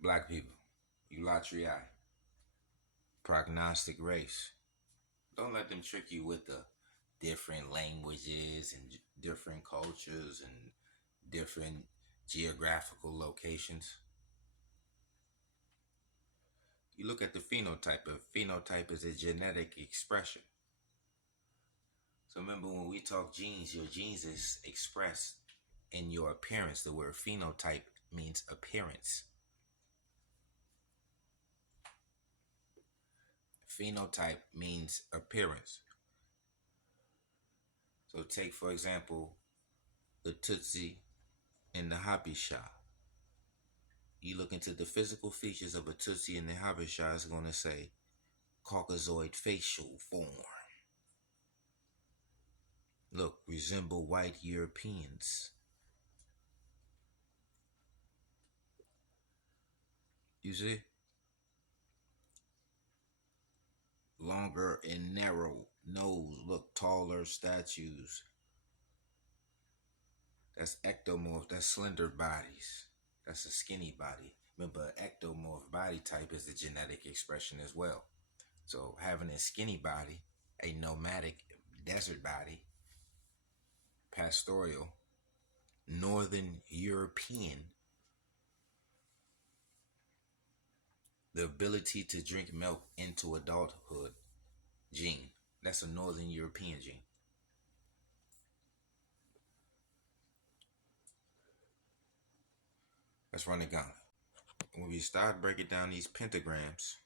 Black people, Ulatriai, prognostic race. Don't let them trick you with the different languages and different cultures and different geographical locations. You look at the phenotype. A phenotype is a genetic expression. So remember when we talk genes, your genes is expressed in your appearance. The word phenotype means appearance. Phenotype means appearance. So take for example the Tutsi and the Habesha. You look into the physical features of a Tutsi and the Habesha, it's going to say Caucasoid facial form. Look, resemble white Europeans. You see? Longer and narrow nose, look taller statues. That's ectomorph, that's slender bodies. That's a skinny body. Remember, ectomorph body type is the genetic expression as well. So having a skinny body, a nomadic desert body, pastoral, northern European, the ability to drink milk into adulthood gene. That's a northern European gene. Let's run the gauntlet. When we start breaking down these pentagrams,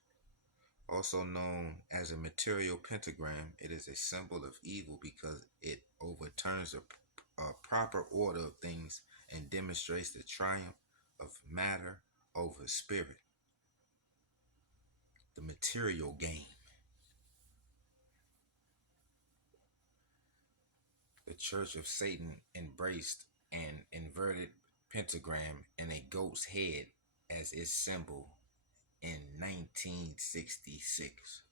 also known as a material pentagram, it is a symbol of evil because it overturns a proper order of things and demonstrates the triumph of matter over spirit. The material game. The Church of Satan embraced an inverted pentagram and a goat's head as its symbol in 1966.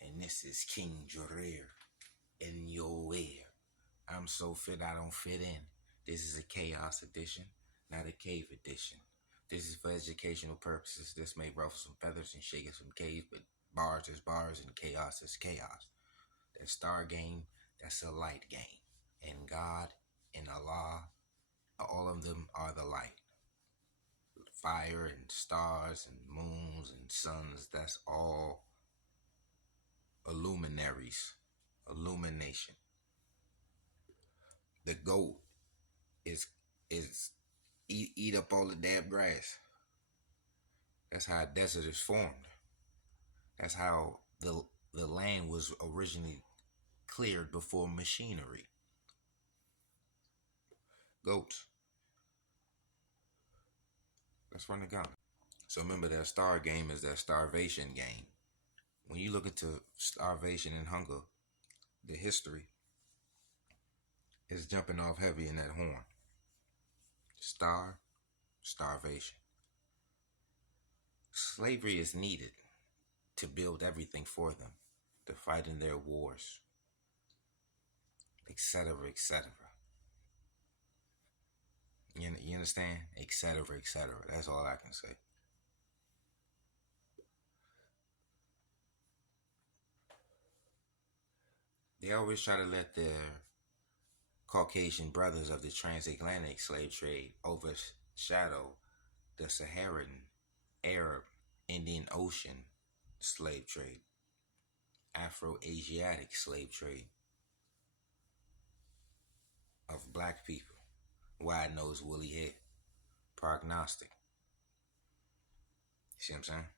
And this is King Jareer in your ear. I'm so fit I don't fit in. This is a chaos edition, not a cave edition. This is for educational purposes. This may ruffle some feathers and shake some caves, but bars is bars and chaos is chaos. That star game, that's a light game. And God and Allah, all of them are the light. Fire and stars and moons and suns, that's all illuminaries, illumination. The goat is eat up all the damn grass. That's how a desert is formed. That's how the land was originally cleared before machinery. Goats. Let's run the gauntlet. So remember that star game is that starvation game. When you look into starvation and hunger, the history is jumping off heavy in that horn. Starvation. Slavery is needed to build everything for them, to fight in their wars, etc., etc. You understand? Etc., etc. That's all I can say. They always try to let their Caucasian brothers of the transatlantic slave trade overshadow the Saharan, Arab, Indian Ocean slave trade, Afro-Asiatic slave trade of black people. Wide nose, woolly head, prognostic. You see what I'm saying?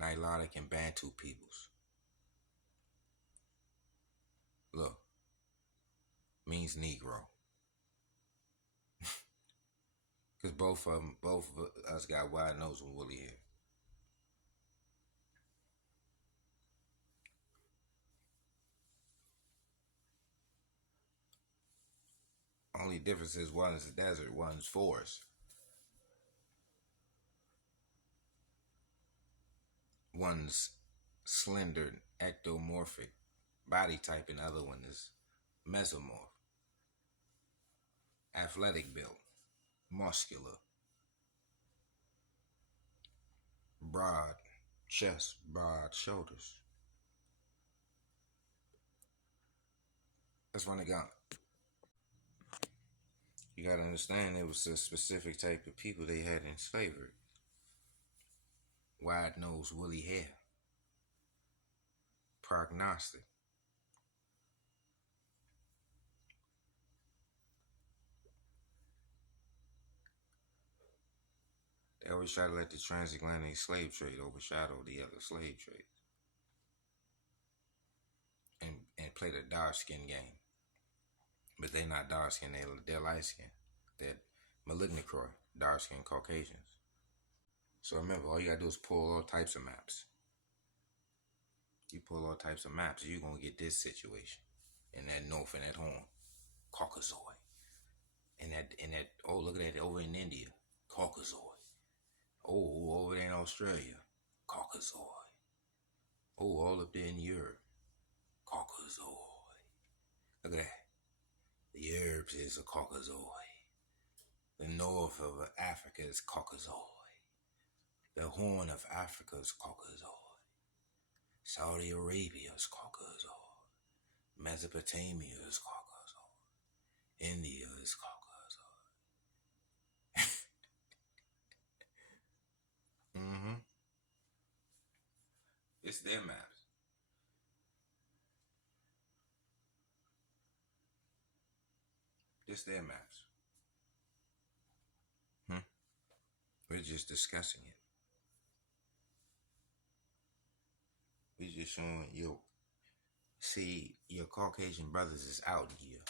Nilotic and Bantu peoples. Look, means Negro. Because both of us got wide nose and woolly hair. Only difference is one is the desert, one's forest. One's slender, ectomorphic. body type, and the other one is mesomorph. Athletic build, muscular, broad chest, broad shoulders. That's when they got. You gotta understand it was a specific type of people they had in slavery. Wide nose, woolly hair. Prognostic. They always try to let the transatlantic slave trade overshadow the other slave trades. And play the dark skin game. But they're not dark skin, they're light skin. They're malignocroy, dark skin Caucasians. So remember, all you gotta do is pull all types of maps. You pull all types of maps, you're gonna get this situation. In that north and that horn. Caucasoid. And that oh look at that over in India. Caucasoid. Oh, over there in Australia. Caucasoid. Oh, all up there in Europe. Caucasoid. Look at that. The Arabs is a Caucasoid. The north of Africa is Caucasoid. The Horn of Africa is Caucasoid. Saudi Arabia is Caucasoid. Mesopotamia is Caucasoid. India is Caucasoid. Mm-hmm. It's their maps. It's their maps. We're just discussing it. We're just showing you. See, your Caucasian brothers is out here.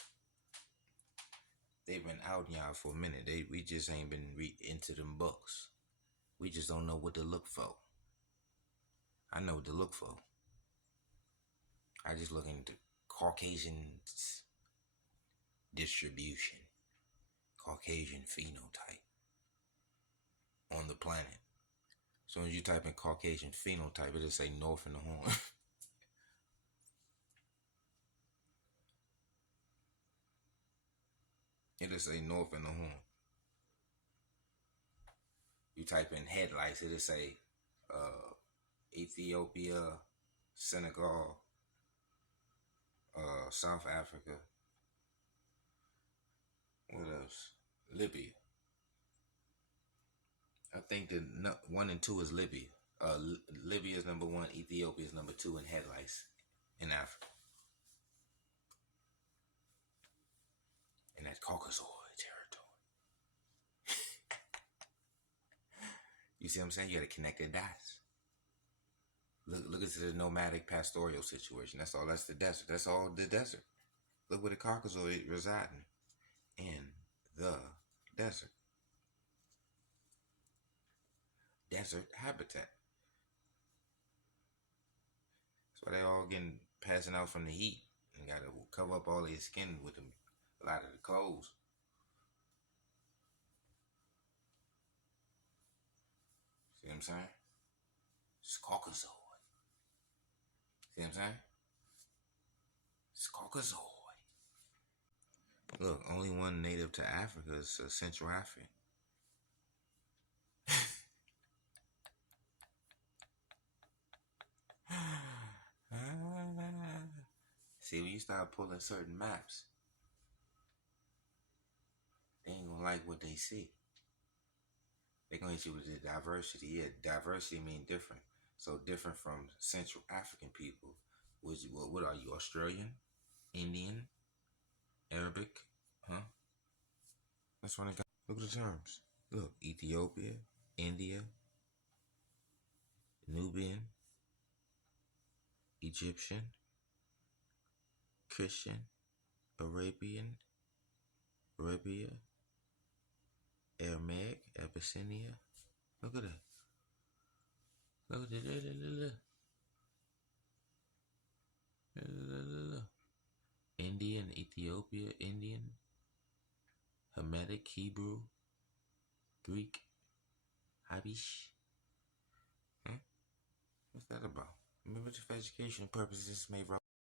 They've been out here for a minute. We just ain't been into them books. We just don't know what to look for. I know what to look for. I just look into Caucasian distribution, Caucasian phenotype on the planet. So when you type in Caucasian phenotype, it'll say north in the horn. It'll say north in the horn. You type in headlights, it'll say Ethiopia, Senegal, South Africa. What else? Libya. I think the 1 and 2 is Libya. Libya is number 1. Ethiopia is number 2 in headlights in Africa. In that Caucasoid territory. You see what I'm saying? You got to connect the dots. Look at the nomadic pastoral situation. That's all. That's the desert. That's all the desert. Look where the Caucasoid residing. In the desert. Desert habitat. That's why they all getting passing out from the heat. And got to cover up all their skin with them, a lot of the clothes. See what I'm saying? It's Caucasoid. See what I'm saying? It's Caucasoid. Look, only one native to Africa is Central African. See, when you start pulling certain maps, they ain't gonna like what they see. They're gonna hit you with the diversity. Yeah, diversity means different. So different from Central African people. What are you, Australian? Indian? Arabic? Huh? That's what I got. Look at the terms. Look, Ethiopia, India, Nubian, Egyptian, Christian, Arabian, Arabia, Aramaic, Abyssinia. Look at that. Look at that. Indian, Ethiopia, Indian, Hamitic, Hebrew, Greek, Habish. Huh? What's that about? Remember, for educational purposes, may